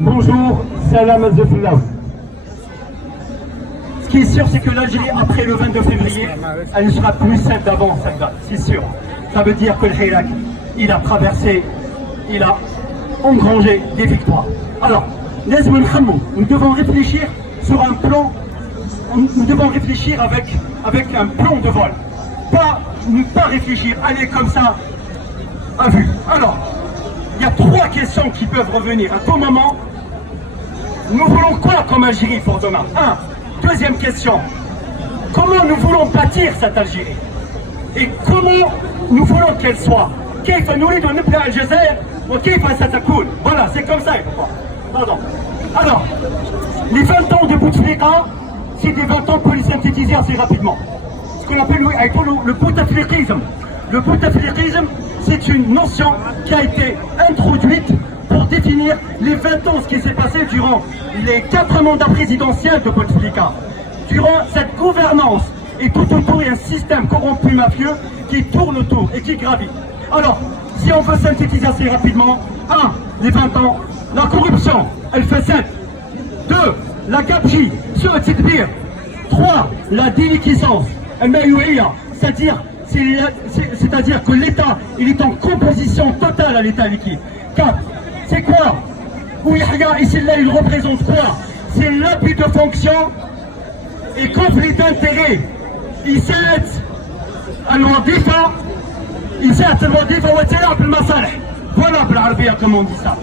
Bonjour, salam azefillah. Ce qui est sûr, c'est que l'Algérie, après le 22 février, elle ne sera plus celle d'avant, cette date, c'est sûr. Ça veut dire que le Hirak, il a traversé, il a engrangé des victoires. Alors, nous devons réfléchir sur un plan, nous devons réfléchir avec un plan de vol. Ne pas réfléchir, aller comme ça, à vue. Alors, il y a trois questions qui peuvent revenir à tout moment. Nous voulons quoi comme Algérie pour demain? Deuxième question, comment nous voulons bâtir cette Algérie? Et comment nous voulons qu'elle soit? Voilà, c'est comme ça. Pardon. Alors, les 20 ans de Bouteflika, c'est des 20 ans pour les synthétiser assez rapidement. Ce qu'on appelle le bouteflikisme. Le bouteflikisme, c'est une notion qui a été introduite pour définir les 20 ans, ce qui s'est passé durant les 4 mandats présidentiels de Bouteflika. Durant cette gouvernance, et tout autour, il y a un système corrompu mafieux qui tourne autour et qui gravite. Alors, si on veut synthétiser assez rapidement, 1. Les 20 ans, la corruption, elle fait 7. 2. La gabegie, sur Tidbir. 3. La déliquescence, c'est-à-dire que l'État, il est en composition totale à l'État liquide. 4. C'est quoi? Ici là, il représente quoi? C'est l'abus de fonction et conflit d'intérêts. Il s'aide à l'Ouadifa, voilà comment on dit ça.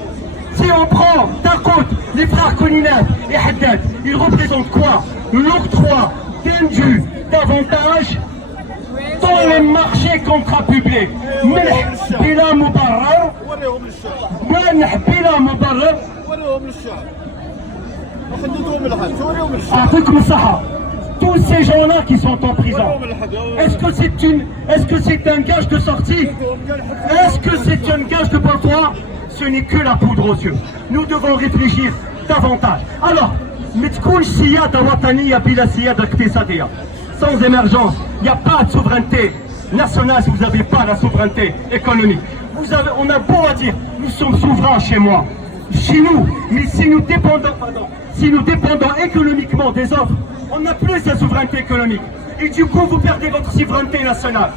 Si on prend d'un côté les frères Koninev et Haddad, ils représentent quoi? L'octroi d'indus d'avantages dans les marchés contrats publics. Bila Mubarak, bila Mubarak. Tous ces gens-là qui sont en prison, est-ce que c'est un gage de sortie? Est-ce que c'est un gage de portoire? Ce n'est que la poudre aux yeux. Nous devons réfléchir davantage. Alors, sans émergence, il n'y a pas de souveraineté nationale si vous n'avez pas la souveraineté économique. On a beau à dire, nous sommes souverains chez moi, chez nous, mais si nous dépendons économiquement des autres, on n'a plus cette souveraineté économique. Et du coup, vous perdez votre souveraineté nationale.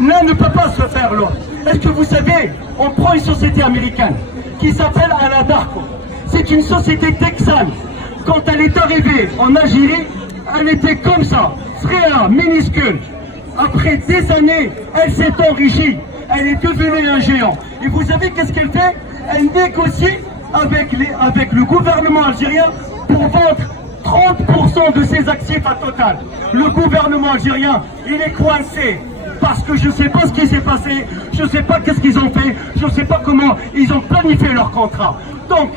L'un ne peut pas se faire l'autre. Est-ce que vous savez, on prend une société américaine qui s'appelle Anadarko. C'est une société texane. Quand elle est arrivée en Algérie, elle était comme ça, frère, minuscule. Après des années, elle s'est enrichie. Elle est devenue un géant. Et vous savez qu'est-ce qu'elle fait? Elle négocie avec le gouvernement algérien pour vendre 30% de ses actifs à Total. Le gouvernement algérien, il est coincé. Parce que je ne sais pas ce qui s'est passé, je ne sais pas qu'est-ce qu'ils ont fait, je ne sais pas comment ils ont planifié leur contrat. Donc,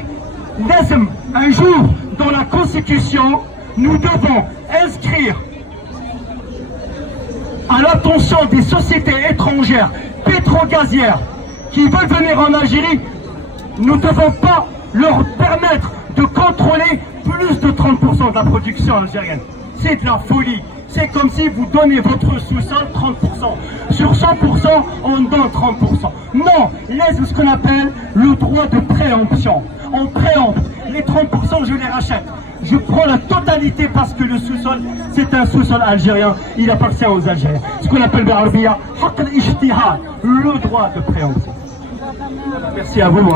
un jour, dans la Constitution, nous devons inscrire à l'attention des sociétés étrangères, pétro-gazières, qui veulent venir en Algérie, nous ne devons pas leur permettre de contrôler plus de 30% de la production algérienne. C'est de la folie. C'est comme si vous donnez votre sous-sol 30%. Sur 100%, on donne 30%. Non, laisse ce qu'on appelle le droit de préemption. On préempte. Les 30%, je les rachète. Je prends la totalité parce que le sous-sol, c'est un sous-sol algérien. Il appartient aux Algériens. Ce qu'on appelle Barabia, le droit de préemption. Merci à vous.